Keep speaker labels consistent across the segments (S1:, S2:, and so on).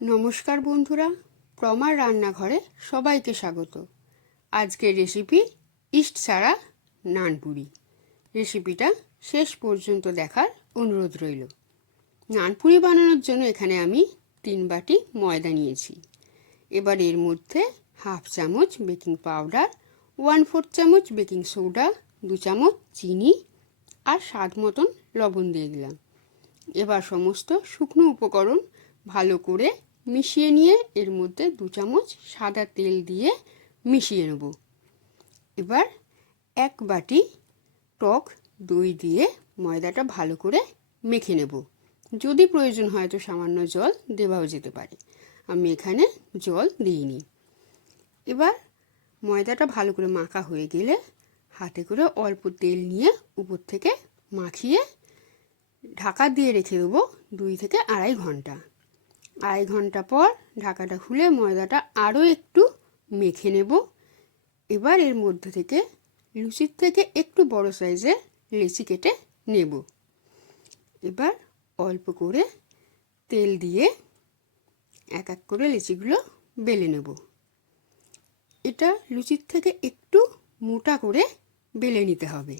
S1: নমস্কার বন্ধুরা, প্রমার রান্নাঘরে সবাইকে স্বাগত। আজকের রেসিপি ইস্ট ছাড়া নানপুরি। রেসিপিটা শেষ পর্যন্ত দেখার অনুরোধ রইল। নানপুরি বানানোর জন্য এখানে আমি তিন বাটি ময়দা নিয়েছি। এবার এর মধ্যে হাফ চামচ বেকিং পাউডার, ওয়ান ফোর্থ চামচ বেকিং সোডা, দু চামচ চিনি আর স্বাদ মতন লবণ দিয়ে দিলাম। এবার সমস্ত শুকনো উপকরণ ভালো করে মিশিয়ে নিয়ে এর মধ্যে দু চামচ সাদা তেল দিয়ে মিশিয়ে নেব। এবার এক বাটি টক দই দিয়ে ময়দাটা ভালো করে মেখে নেব। যদি প্রয়োজন হয় তো সামান্য জল দেওয়াও যেতে পারে। আমি এখানে জল দিইনি। এবার ময়দাটা ভালো করে মাখা হয়ে গেলে হাতে করে অল্প তেল নিয়ে উপর থেকে মাখিয়ে ঢাকা দিয়ে রেখে দেবো দুই থেকে আড়াই ঘণ্টা। আড়াই ঘণ্টা পর ঢাকাটা খুলে ময়দাটা আরও একটু মেখে নেব। এবার এর মধ্যে থেকে লুচির থেকে একটু বড় সাইজের লেচি কেটে নেব। এবার অল্প করে তেল দিয়ে এক এক করে লেচিগুলো বেলে নেব। এটা লুচির থেকে একটু মোটা করে বেলে নিতে হবে।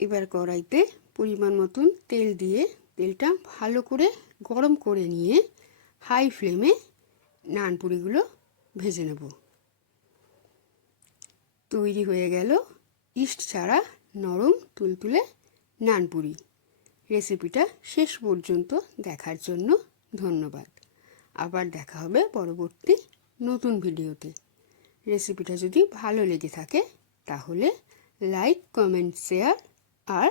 S1: এবার কড়াইতে পরিমাণ মতন তেল দিয়ে তেলটা ভালো করে গরম করে নিয়ে হাই ফ্লেমে নানপুরিগুলো ভেজে নেব। তৈরি হয়ে গেল ইস্ট ছাড়া নরম তুলতুলে নানপুরি রেসিপিটা শেষ পর্যন্ত দেখার জন্য ধন্যবাদ। আবার দেখা হবে পরবর্তী নতুন ভিডিওতে। রেসিপিটা যদি ভালো লেগে থাকে তাহলে লাইক, কমেন্ট, শেয়ার আর